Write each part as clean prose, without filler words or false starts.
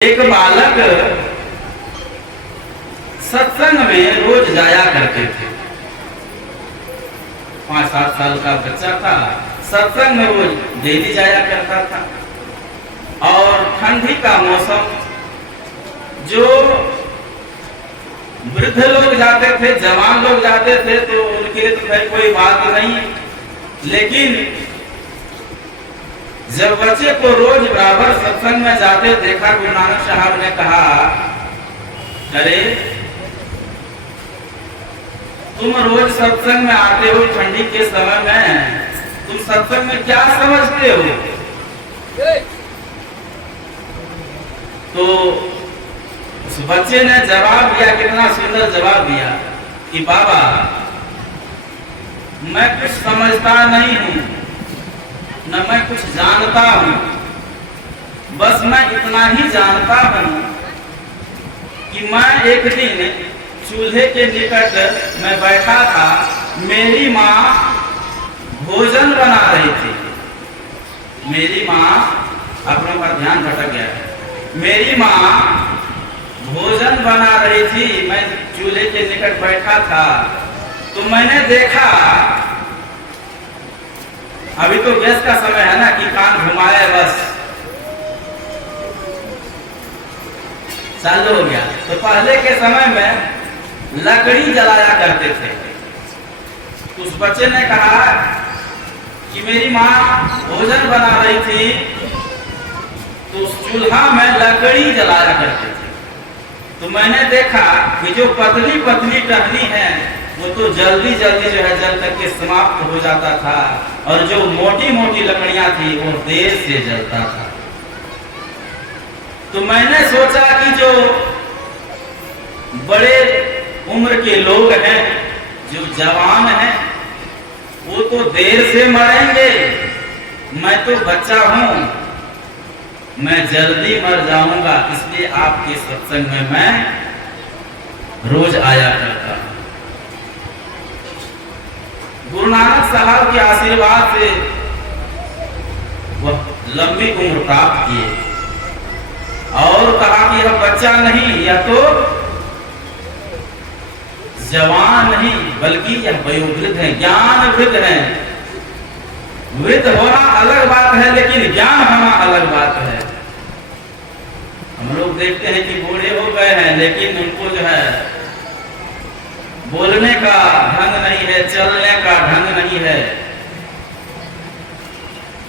एक बालक सत्संग में रोज जाया करते थे। 5-7 साल का बच्चा था, सत्संग में रोज डेली जाया करता था। और ठंडी का मौसम, जो वृद्ध लोग जाते थे, जवान लोग जाते थे तो उनके तो भाई कोई बात नहीं, लेकिन जब बच्चे को रोज बराबर सत्संग में जाते देखा, गुरु नानक साहब ने कहा, अरे तुम रोज सत्संग में आते हो ठंडी के समय में, तुम सत्संग में क्या समझते हो? तो उस बच्चे ने जवाब दिया, कितना सुंदर जवाब दिया कि बाबा मैं कुछ समझता नहीं हूं, न मैं कुछ जानता हूं, बस मैं इतना ही जानता हूं कि मैं एक दिन चूल्हे के निकट मैं बैठा था, मेरी माँ भोजन बना रही थी। मेरी माँ, अपनों का ध्यान भटक गया है, मेरी माँ भोजन बना रही थी, मैं चूल्हे के निकट बैठा था, तो मैंने देखा, अभी तो गैस का समय है ना कि कान घुमाए बस चालू हो गया, तो पहले के समय में लकड़ी जलाया करते थे। उस बच्चे ने कहा कि मेरी माँ भोजन बना रही थी तो उस चूल्हा में लकड़ी जलाया करते थे, तो मैंने देखा कि जो पतली पतली टहनी है वो तो जल्दी जल्दी जो है जल करके समाप्त हो जाता था, और जो मोटी मोटी लकड़ियां थी वो देर से जलता था। तो मैंने सोचा कि जो बड़े उम्र के लोग हैं, जो जवान हैं, वो तो देर से मरेंगे, मैं तो बच्चा हूं, मैं जल्दी मर जाऊंगा, इसलिए आपके सत्संग में मैं रोज आया करता हूं। गुरु नानक साहब के आशीर्वाद से वह लंबी उम्र प्राप्त किए और कहा कि यह बच्चा नहीं, यह तो जवान नहीं बल्कि यह वयोवृद्ध है, ज्ञान वृद्ध है। वृद्ध होना अलग बात है, लेकिन ज्ञान होना अलग बात है। हम लोग देखते हैं कि बूढ़े हो गए हैं, लेकिन उनको जो है बोलने का ढंग नहीं है, चलने का ढंग नहीं है,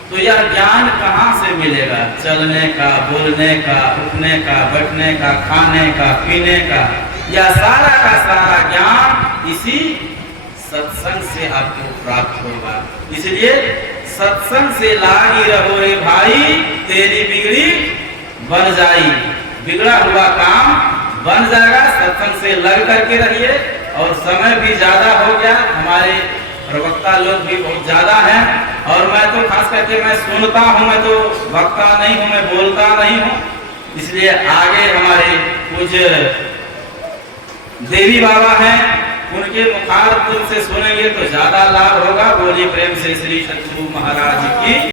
तो यह ज्ञान कहां से मिलेगा? चलने का, बोलने का, उठने का, बैठने का, खाने का, पीने का, यह सारा का सारा ज्ञान इसी सत्संग से आपको प्राप्त होगा। इसलिए सत्संग से लागी रहो रे भाई, तेरी बिगड़ी बन जाई, बिगड़ा हुआ काम बन जाएगा। सत्संग से लग करके रहिए। और समय भी ज्यादा हो गया, हमारे प्रवक्ता लोग भी बहुत ज्यादा हैं, और मैं तो खास करके मैं सुनता हूं, मैं तो वक्ता नहीं हूं, मैं बोलता नहीं हूं। इसलिए आगे हमारे कुछ देवी बाबा हैं, उनके मुखारबिंद से सुनेंगे तो ज्यादा लाभ होगा। बोलिए प्रेम से श्री सतगुरु महाराज की।